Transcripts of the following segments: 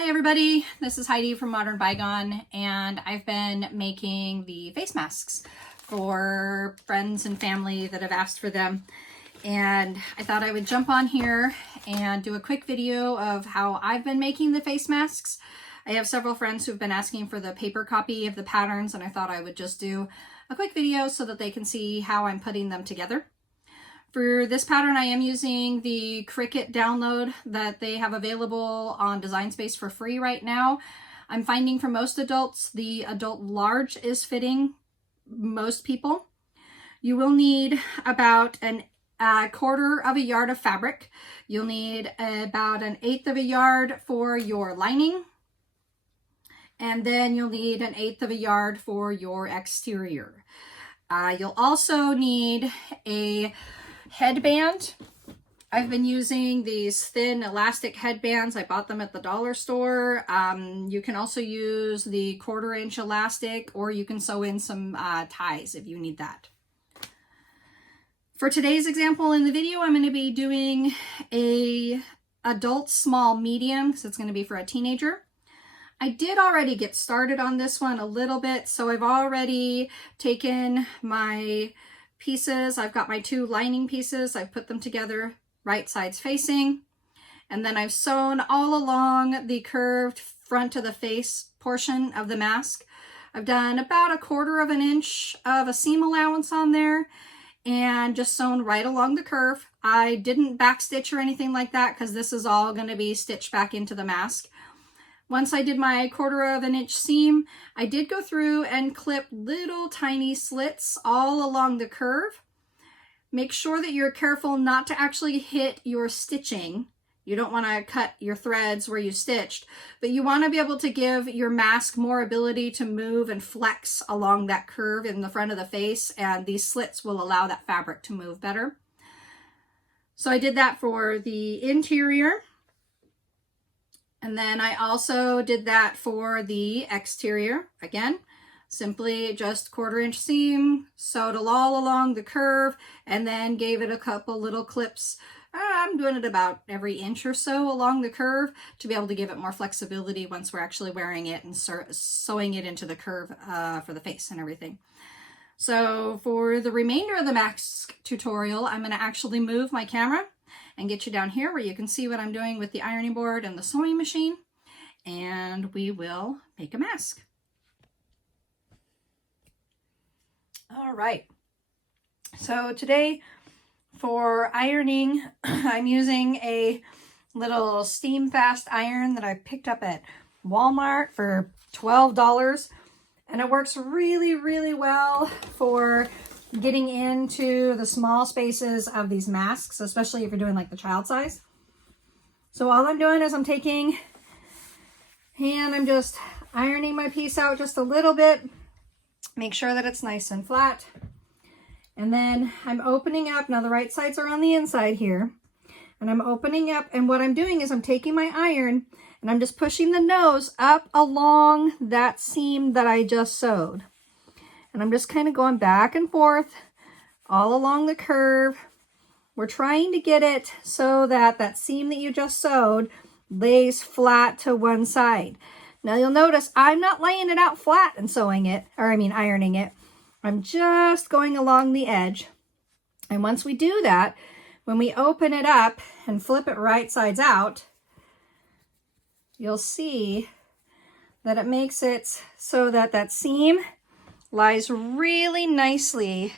Hi everybody, this is Heidi from Modern Bygone, and I've been making the face masks for friends and family that have asked for them. And I thought I would jump on here and do a quick video of how I've been making the face masks. I have several friends who've been asking for the paper copy of the patterns, and I thought I would just do a quick video so that they can see how I'm putting them together. For this pattern, I am using the CriCut download that they have available on Design Space for free right now. I'm finding for most adults, the adult large is fitting most people. You will need about a quarter of a yard of fabric. You'll need about 1/8 of a yard for your lining. And then you'll need 1/8 of a yard for your exterior. You'll also need a headband. I've been using these thin elastic headbands. I bought them at the dollar store. You can also use the 1/4 inch elastic, or you can sew in some ties if you need that. For today's example in the video, I'm going to be doing a adult small medium, because it's going to be for a teenager. I did already get started on this one a little bit, so I've already taken my pieces. I've got my 2 lining pieces. I've put them together right sides facing, and then I've sewn all along the curved front of the face portion of the mask. I've done about 1/4 inch of a seam allowance on there and just sewn right along the curve. I didn't backstitch or anything like that because this is all going to be stitched back into the mask. Once I did my 1/4 inch seam, I did go through and clip little tiny slits all along the curve. Make sure that you're careful not to actually hit your stitching. You don't want to cut your threads where you stitched, but you want to be able to give your mask more ability to move and flex along that curve in the front of the face, and these slits will allow that fabric to move better. So I did that for the interior. And then I also did that for the exterior. Again, simply just 1/4 inch seam, sewed it all along the curve, and then gave it a couple little clips. I'm doing it about every inch or so along the curve to be able to give it more flexibility once we're actually wearing it and sewing it into the curve for the face and everything. So for the remainder of the mask tutorial, I'm going to actually move my camera and get you down here where you can see what I'm doing with the ironing board and the sewing machine, and we will make a mask. All right, so today for ironing, I'm using a little steam fast iron that I picked up at Walmart for $12, and it works really, really well for getting into the small spaces of these masks, especially if you're doing like the child size. So all I'm doing is I'm taking and I'm just ironing my piece out just a little bit. Make sure that it's nice and flat. And then I'm opening up. Now the right sides are on the inside here. And I'm opening up, and what I'm doing is I'm taking my iron and I'm just pushing the nose up along that seam that I just sewed. And I'm just kind of going back and forth all along the curve. We're trying to get it so that that seam that you just sewed lays flat to one side. Now you'll notice I'm not laying it out flat and sewing it, or I mean ironing it. I'm just going along the edge. And once we do that, when we open it up and flip it right sides out, you'll see that it makes it so that that seam lies really nicely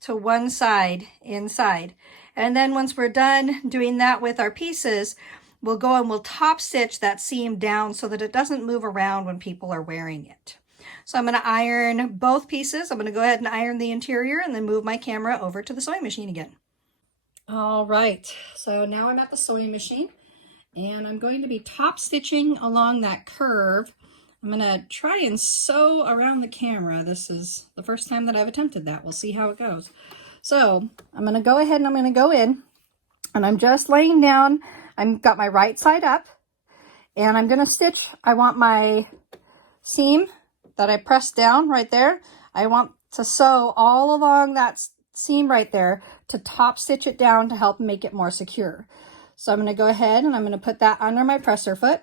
to one side inside. And then once we're done doing that with our pieces, we'll go and we'll top stitch that seam down so that it doesn't move around when people are wearing it. So I'm going to iron both pieces. I'm going to go ahead and iron the interior and then move my camera over to the sewing machine again. All right, so now I'm at the sewing machine and I'm going to be top stitching along that curve. I'm going to try and sew around the camera. This is the first time that I've attempted that. We'll see how it goes. So I'm going to go ahead and I'm going to go in, and I'm just laying down. I've got my right side up, and I'm going to stitch. I want my seam that I pressed down right there. I want to sew all along that seam right there to top stitch it down to help make it more secure. So I'm going to go ahead and I'm going to put that under my presser foot.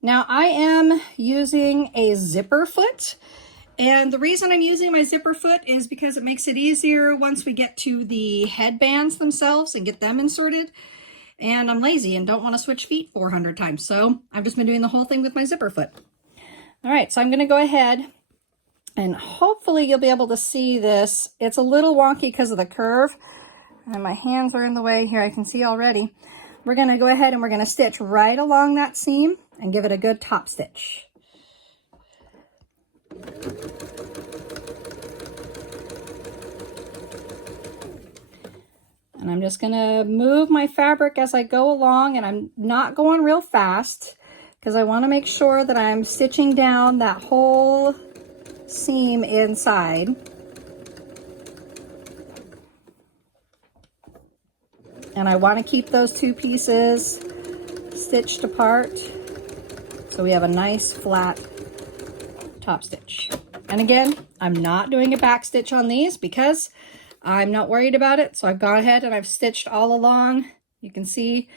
Now I am using a zipper foot, and the reason I'm using my zipper foot is because it makes it easier once we get to the headbands themselves and get them inserted. And I'm lazy and don't want to switch feet 400 times, so I've just been doing the whole thing with my zipper foot. All right, so I'm going to go ahead and hopefully you'll be able to see this. It's a little wonky because of the curve, and my hands are in the way here. I can see already. We're going to go ahead and we're going to stitch right along that seam and give it a good top stitch. And I'm just going to move my fabric as I go along, and I'm not going real fast because I want to make sure that I'm stitching down that whole seam inside. And I want to keep those two pieces stitched apart so we have a nice flat top stitch. And again, I'm not doing a back stitch on these because I'm not worried about it. So I've gone ahead and I've stitched all along. You can see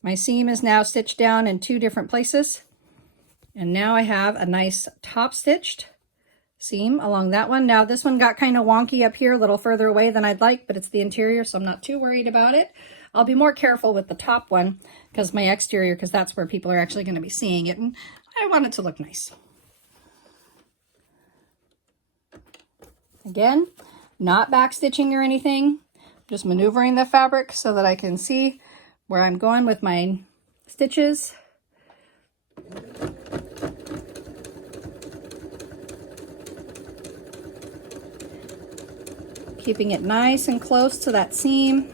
my seam is now stitched down in 2 different places. And now I have a nice top stitched seam along that one. Now this one got kind of wonky up here, a little further away than I'd like, but it's the interior, so I'm not too worried about it. I'll be more careful with the top one because my exterior, because that's where people are actually going to be seeing it, and I want it to look nice. Again, not back stitching or anything, just maneuvering the fabric so that I can see where I'm going with my stitches. Keeping it nice and close to that seam.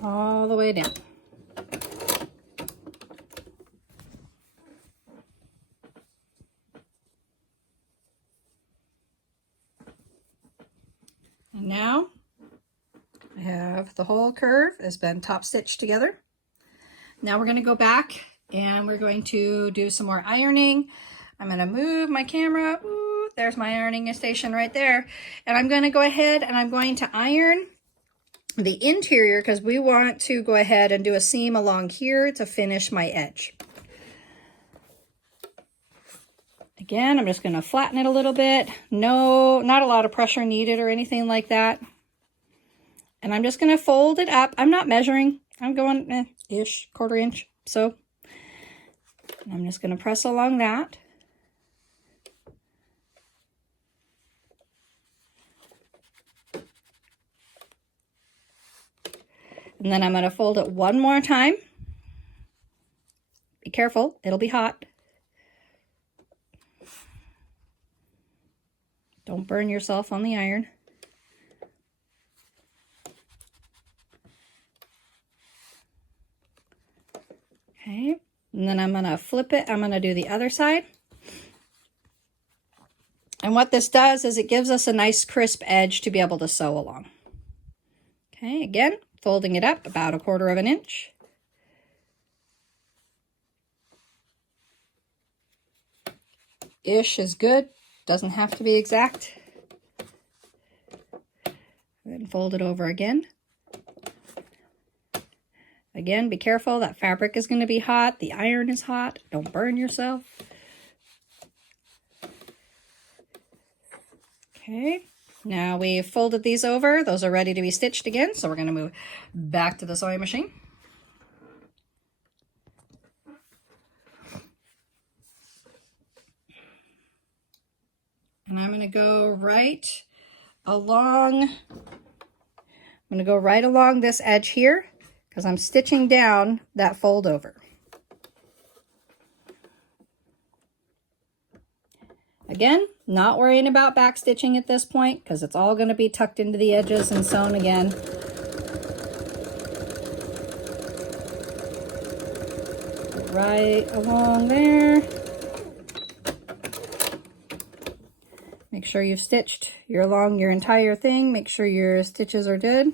All the way down. And now I have the whole curve has been top stitched together. Now we're going to go back and we're going to do some more ironing. I'm going to move my camera. Ooh, there's my ironing station right there. And I'm going to go ahead and I'm going to iron the interior because we want to go ahead and do a seam along here to finish my edge. Again, I'm just going to flatten it a little bit. No, not a lot of pressure needed or anything like that. And I'm just going to fold it up. I'm not measuring. I'm going ish, 1/4 inch. So I'm just going to press along that. And then I'm going to fold it one more time. Be careful, it'll be hot. Don't burn yourself on the iron. Okay, and then I'm going to flip it. I'm going to do the other side. And what this does is it gives us a nice crisp edge to be able to sew along. Okay, again, folding it up about 1/4 inch. Ish is good, doesn't have to be exact. Then fold it over again. Again, be careful, that fabric is going to be hot, the iron is hot, don't burn yourself. Okay, now we've folded these over, those are ready to be stitched again, so we're going to move back to the sewing machine. And I'm going to go right along, this edge here because I'm stitching down that fold over. Again, not worrying about back stitching at this point because it's all going to be tucked into the edges and sewn again. Right along there. Make sure you've stitched along your entire thing. Make sure your stitches are good.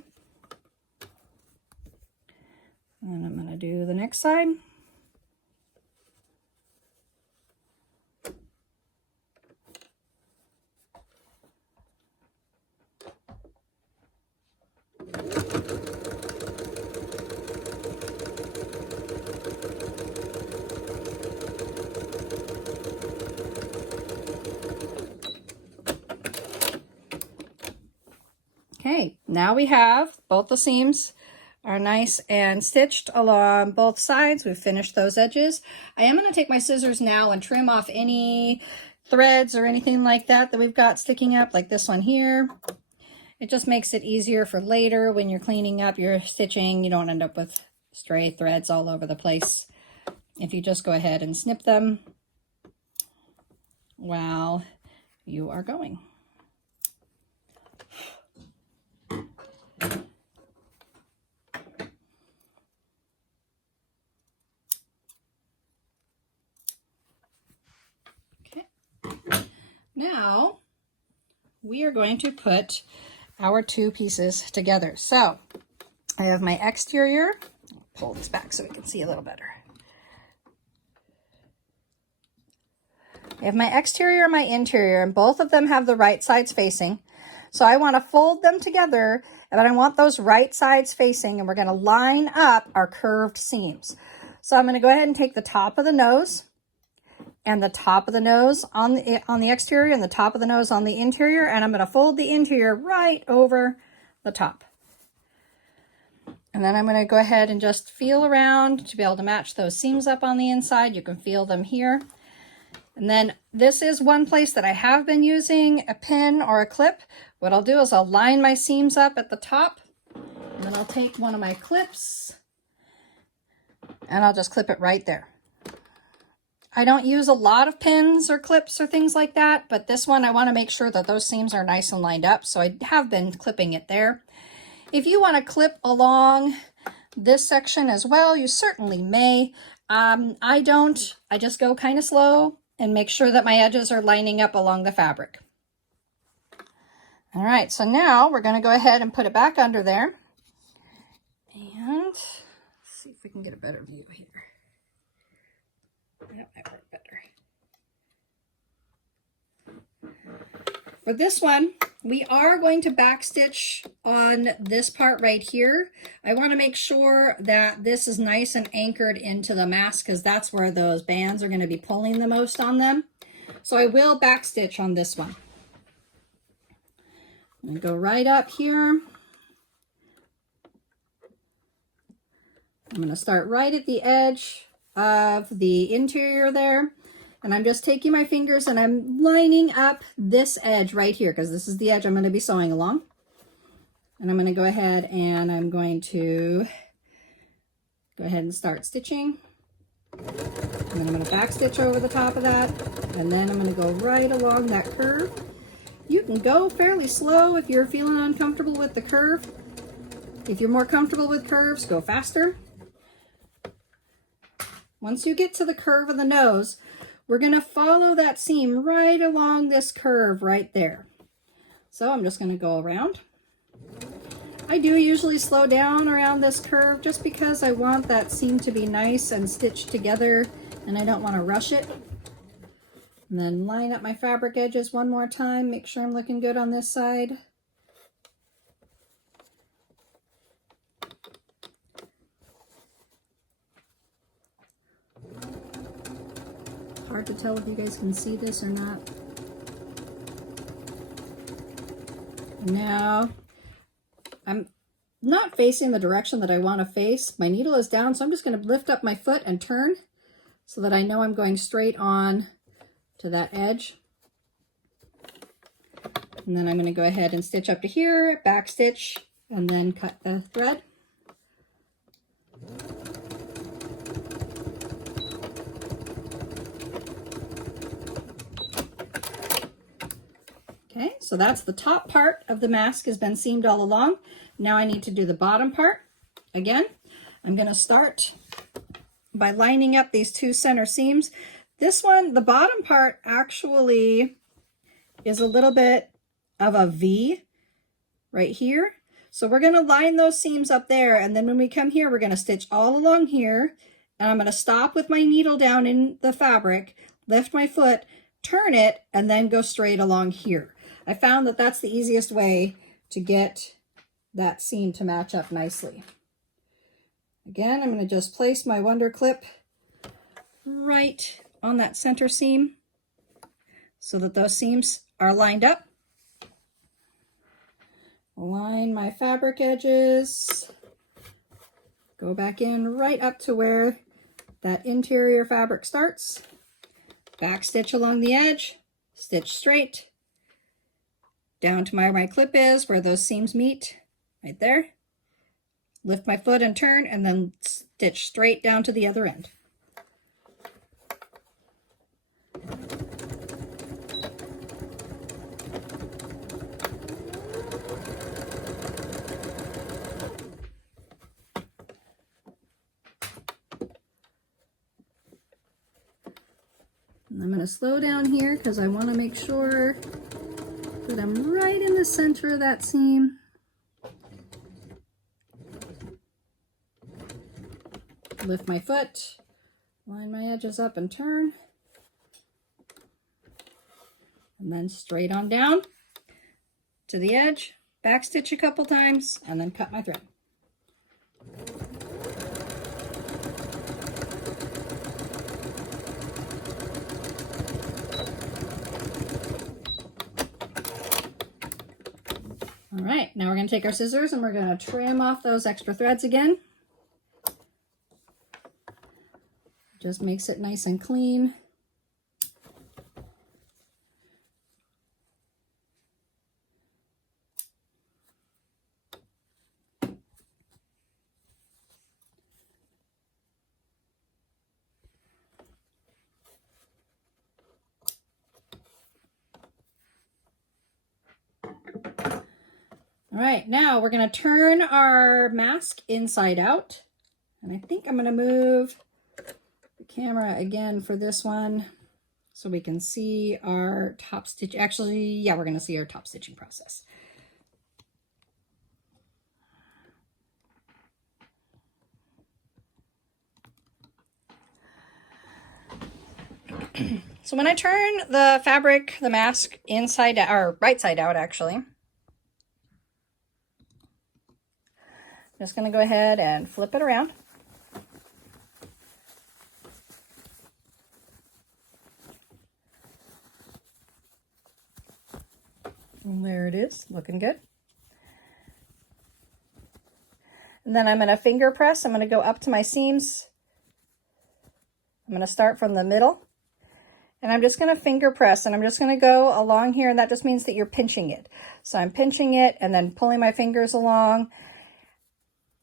And I'm going gonna do the next side. Okay, now we have both the seams are nice and stitched along both sides. We've finished those edges. I am going to take my scissors now and trim off any threads or anything like that that we've got sticking up, like this one here. It just makes it easier for later when you're cleaning up your stitching. You don't end up with stray threads all over the place if you just go ahead and snip them while you are going. Now we are going to put our two pieces together. So I have my exterior. Pull this back so we can see a little better. I have my exterior and my interior, and both of them have the right sides facing. So I want to fold them together, and I want those right sides facing, and we're going to line up our curved seams. So I'm going to go ahead and take the top of the nose and the top of the nose on the exterior and the top of the nose on the interior, and I'm going to fold the interior right over the top. And then I'm going to go ahead and just feel around to be able to match those seams up on the inside. You can feel them here. And then this is one place that I have been using a pin or a clip. What I'll do is I'll line my seams up at the top, and then I'll take one of my clips and I'll just clip it right there. I don't use a lot of pins or clips or things like that, but this one I want to make sure that those seams are nice and lined up, so I have been clipping it there. If you want to clip along this section as well, you certainly may. I don't. I just go kind of slow and make sure that my edges are lining up along the fabric. All right, so now we're going to go ahead and put it back under there. And let's see if we can get a better view here. That might work better. For this one, we are going to backstitch on this part right here. I want to make sure that this is nice and anchored into the mask, because that's where those bands are going to be pulling the most on them. So I will backstitch on this one. I'm going to go right up here. I'm going to start right at the edge of the interior there, and I'm just taking my fingers and I'm lining up this edge right here, because this is the edge I'm going to be sewing along. And I'm going to go ahead and I'm going to go ahead and start stitching, and then I'm going to back stitch over the top of that, and then I'm going to go right along that curve. You can go fairly slow if you're feeling uncomfortable with the curve. If you're more comfortable with curves, go faster. Once you get to the curve of the nose, we're going to follow that seam right along this curve right there. So I'm just going to go around. I do usually slow down around this curve just because I want that seam to be nice and stitched together, and I don't want to rush it. And then line up my fabric edges one more time, make sure I'm looking good on this side. Hard to tell if you guys can see this or not. Now, I'm not facing the direction that I want to face. My needle is down, so I'm just going to lift up my foot and turn so that I know I'm going straight on to that edge. And then I'm going to go ahead and stitch up to here, back stitch, and then cut the thread. Okay, so that's the top part of the mask has been seamed all along. Now I need to do the bottom part. Again, I'm going to start by lining up these two center seams. This one, the bottom part actually is a little bit of a V right here. So we're going to line those seams up there, and then when we come here, we're going to stitch all along here, and I'm going to stop with my needle down in the fabric, lift my foot, turn it, and then go straight along here. I found that that's the easiest way to get that seam to match up nicely. Again, I'm going to just place my Wonder Clip right on that center seam so that those seams are lined up. Align my fabric edges, go back in right up to where that interior fabric starts, back stitch along the edge, stitch straight, down to where my clip is, where those seams meet, right there. Lift my foot and turn, and then stitch straight down to the other end. And I'm going to slow down here because I want to make sure that I'm right in the center of that seam. Lift my foot, line my edges up and turn, and then straight on down to the edge, back stitch a couple times, and then cut my thread. All right, now we're going to take our scissors and we're going to trim off those extra threads again. Just makes it nice and clean. All right, now we're going to turn our mask inside out. And I think I'm going to move the camera again for this one so we can see our top stitch. Actually, yeah, we're going to see our top stitching process. So when I turn the fabric, the mask inside out, or right side out actually, I'm just going to go ahead and flip it around. And there it is, looking good. And then I'm going to finger press. I'm going to go up to my seams. I'm going to start from the middle. And I'm just going to finger press, and I'm just going to go along here, and that just means that you're pinching it. So I'm pinching it and then pulling my fingers along.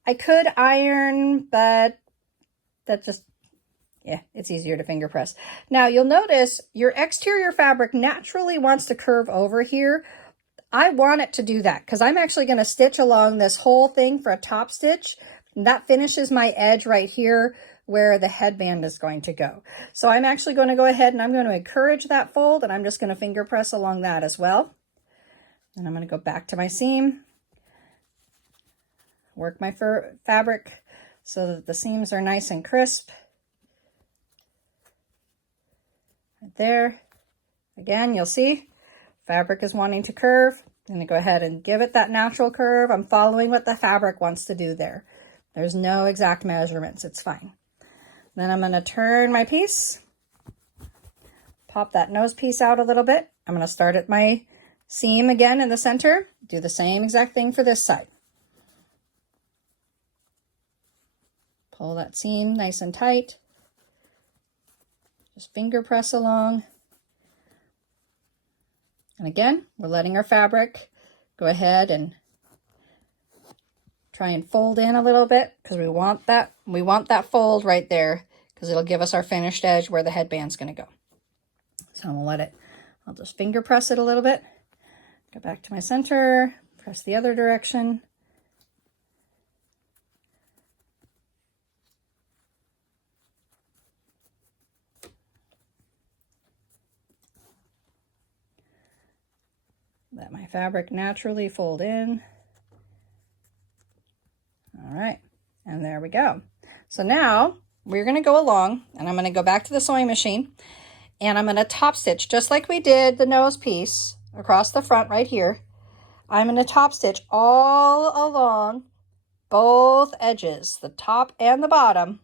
I could iron, but that just, yeah, it's easier to finger press. Now you'll notice your exterior fabric naturally wants to curve over here. I want it to do that because I'm actually going to stitch along this whole thing for a top stitch. And that finishes my edge right here where the headband is going to go. So I'm actually going to go ahead and I'm going to encourage that fold, and I'm just going to finger press along that as well. And I'm going to go back to my seam, work my fabric so that the seams are nice and crisp. Right there. Again, you'll see fabric is wanting to curve. I'm going to go ahead and give it that natural curve. I'm following what the fabric wants to do there. There's no exact measurements. It's fine. Then I'm going to turn my piece, pop that nose piece out a little bit. I'm going to start at my seam again in the center. Do the same exact thing for this side. Pull that seam nice and tight. Just finger press along. And again, we're letting our fabric go ahead and try and fold in a little bit because we want that fold right there because it'll give us our finished edge where the headband's going to go. So I'll just finger press it a little bit. Go back to my center, press the other direction. Let my fabric naturally fold in. go. So now we're going to go along, and I'm going to go back to the sewing machine, and I'm going to top stitch just like we did the nose piece across the front right here. I'm going to top stitch all along both edges, the top and the bottom,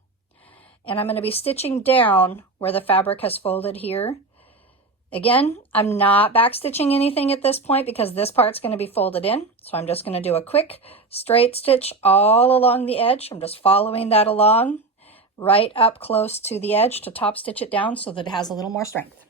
and I'm going to be stitching down where the fabric has folded here. Again, I'm not back stitching anything at this point because this part's going to be folded in. So I'm just going to do a quick straight stitch all along the edge. I'm just following that along right up close to the edge to top stitch it down so that it has a little more strength.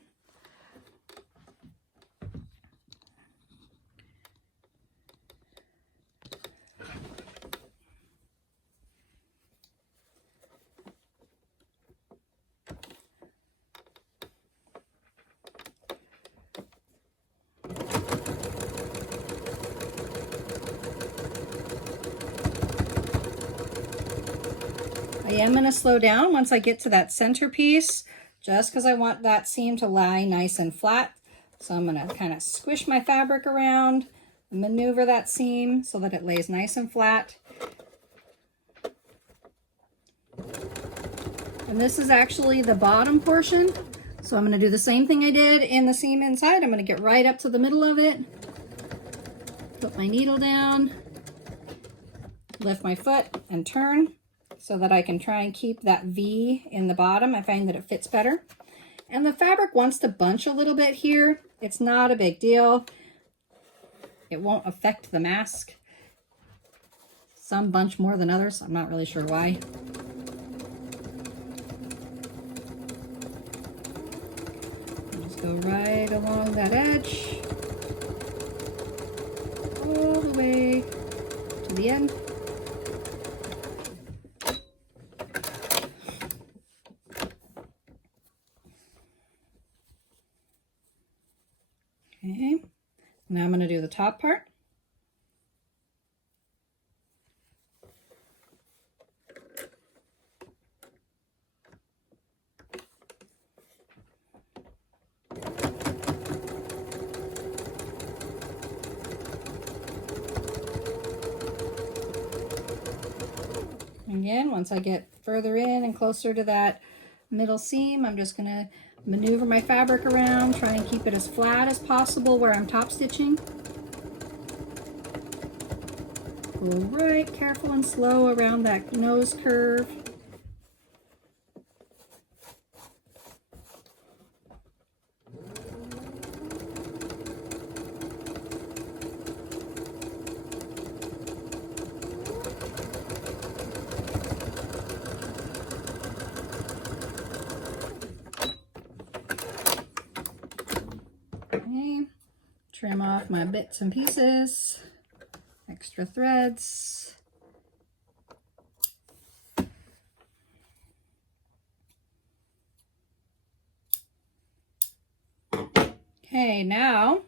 I am going to slow down once I get to that center piece, just because I want that seam to lie nice and flat. So I'm going to kind of squish my fabric around, maneuver that seam so that it lays nice and flat. And this is actually the bottom portion. So I'm going to do the same thing I did in the seam inside. I'm going to get right up to the middle of it, put my needle down, lift my foot and turn, so that I can try and keep that V in the bottom. I find that it fits better. And the fabric wants to bunch a little bit here. It's not a big deal. It won't affect the mask. Some bunch more than others. I'm not really sure why. Just go right along that edge, all the way to the end. Okay, now I'm going to do the top part. Again, once I get further in and closer to that middle seam, I'm just going to maneuver my fabric around, try and keep it as flat as possible where I'm top stitching. Go right, careful and slow around that nose curve. Trim off my bits and pieces, extra threads. Okay, now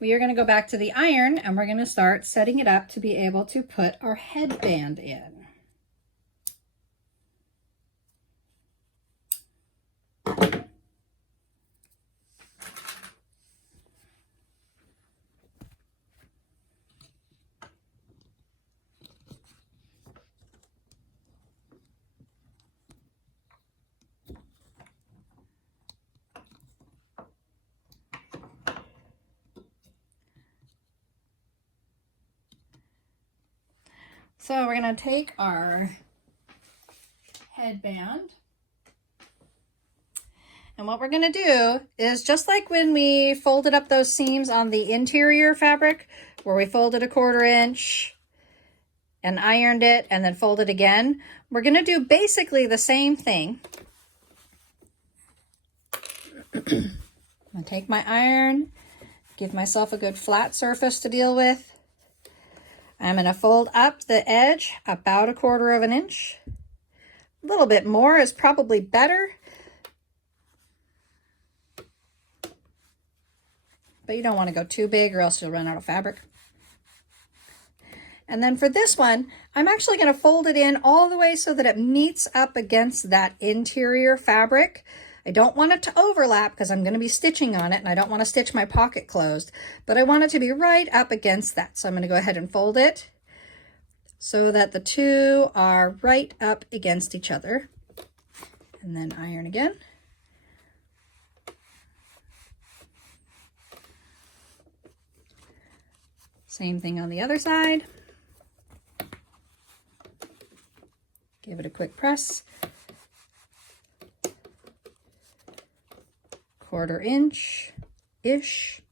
we are going to go back to the iron and we're going to start setting it up to be able to put our headband in. So we're going to take our headband, and what we're going to do is just like when we folded up those seams on the interior fabric, where we folded a 1/4 inch and ironed it and then folded again, we're going to do basically the same thing. I'm going to take my iron, give myself a good flat surface to deal with. I'm going to fold up the edge about 1/4 inch. A little bit more is probably better, but you don't want to go too big or else you'll run out of fabric. And then for this one, I'm actually going to fold it in all the way so that it meets up against that interior fabric. I don't want it to overlap because I'm going to be stitching on it and I don't want to stitch my pocket closed, but I want it to be right up against that. So I'm going to go ahead and fold it so that the two are right up against each other. And then iron again. Same thing on the other side. Give it a quick press. 1/4 inch-ish.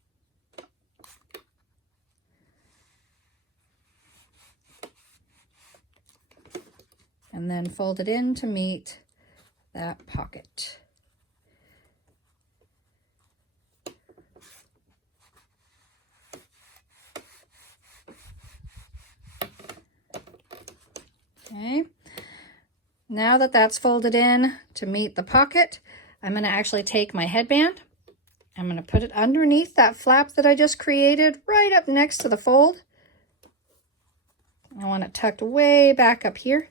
And then fold it in to meet that pocket. Okay, now that that's folded in to meet the pocket, I'm going to actually take my headband. I'm going to put it underneath that flap that I just created, right up next to the fold. I want it tucked way back up here.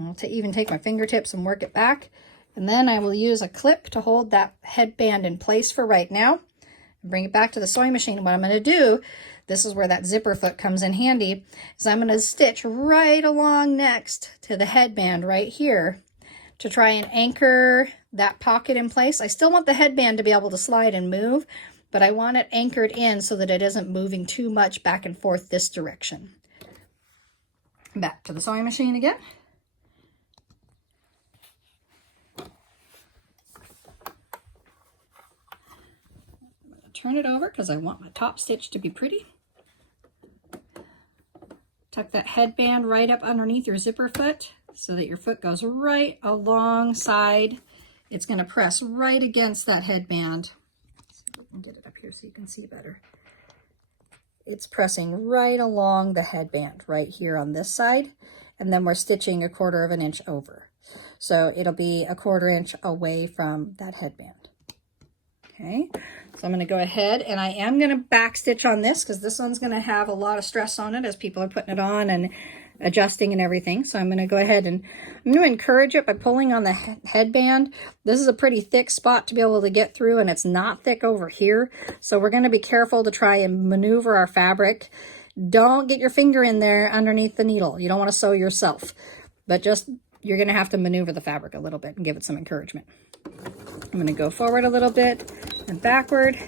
I'll even take my fingertips and work it back. And then I will use a clip to hold that headband in place for right now. Bring it back to the sewing machine. And what I'm going to do, this is where that zipper foot comes in handy, is I'm going to stitch right along next to the headband right here to try and anchor that pocket in place. I still want the headband to be able to slide and move, but I want it anchored in so that it isn't moving too much back and forth this direction. Back to the sewing machine again. Turn it over because I want my top stitch to be pretty. Tuck that headband right up underneath your zipper foot so that your foot goes right alongside. It's going to press right against that headband. Let's see if we can get it up here so you can see better. It's pressing right along the headband right here on this side, and then we're stitching 1/4 inch over. So it'll be 1/4 inch away from that headband. Okay, so I'm going to go ahead and I am going to back stitch on this because this one's going to have a lot of stress on it as people are putting it on and adjusting and everything. So I'm going to go ahead and I'm going to encourage it by pulling on the headband. This is a pretty thick spot to be able to get through, and it's not thick over here. So we're going to be careful to try and maneuver our fabric. Don't get your finger in there underneath the needle. You don't want to sew yourself, but just you're going to have to maneuver the fabric a little bit and give it some encouragement. I'm going to go forward a little bit and backward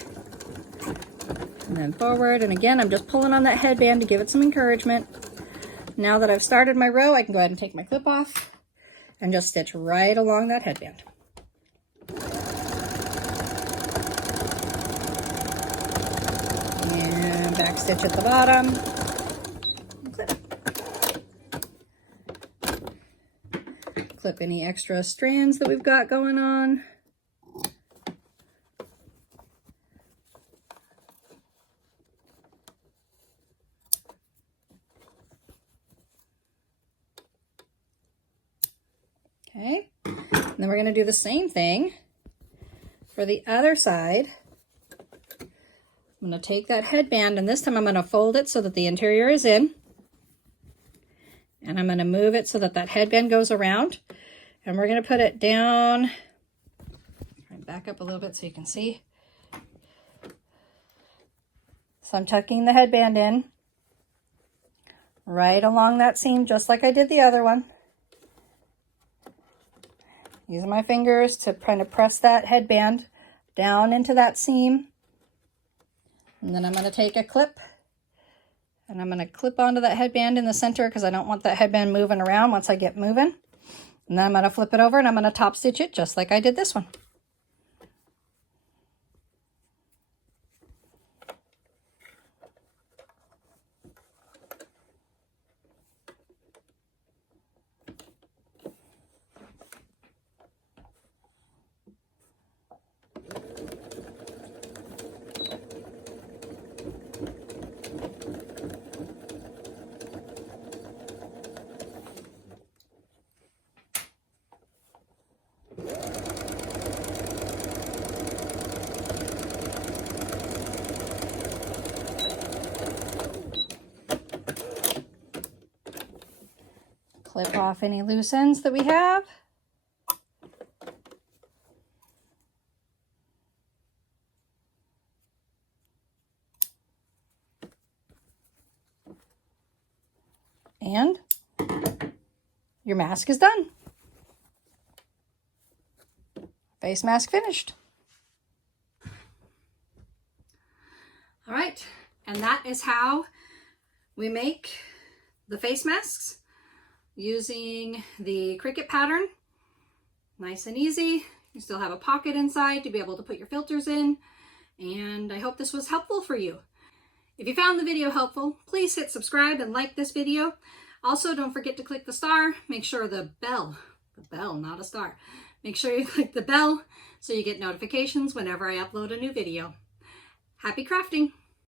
and then forward. And again, I'm just pulling on that headband to give it some encouragement. Now that I've started my row, I can go ahead and take my clip off and just stitch right along that headband. And back stitch at the bottom. Clip any extra strands that we've got going on. Okay, and then we're going to do the same thing for the other side. I'm going to take that headband, and this time I'm going to fold it so that the interior is in. And I'm going to move it so that that headband goes around. And we're going to put it down. Back up a little bit so you can see. So I'm tucking the headband in right along that seam, just like I did the other one. Using my fingers to kind of press that headband down into that seam. And then I'm going to take a clip and I'm going to clip onto that headband in the center because I don't want that headband moving around once I get moving. And then I'm going to flip it over and I'm going to top stitch it just like I did this one. Clip off any loose ends that we have. your mask is done. Face mask finished. All right, and that is how we make the face masks using the CriCut pattern. Nice and easy. You still have a pocket inside to be able to put your filters in, and I hope this was helpful for you. If you found the video helpful, please hit subscribe and like this video. Also, don't forget to click the star. Make sure the bell, not a star. Make sure you click the bell so you get notifications whenever I upload a new video. Happy crafting!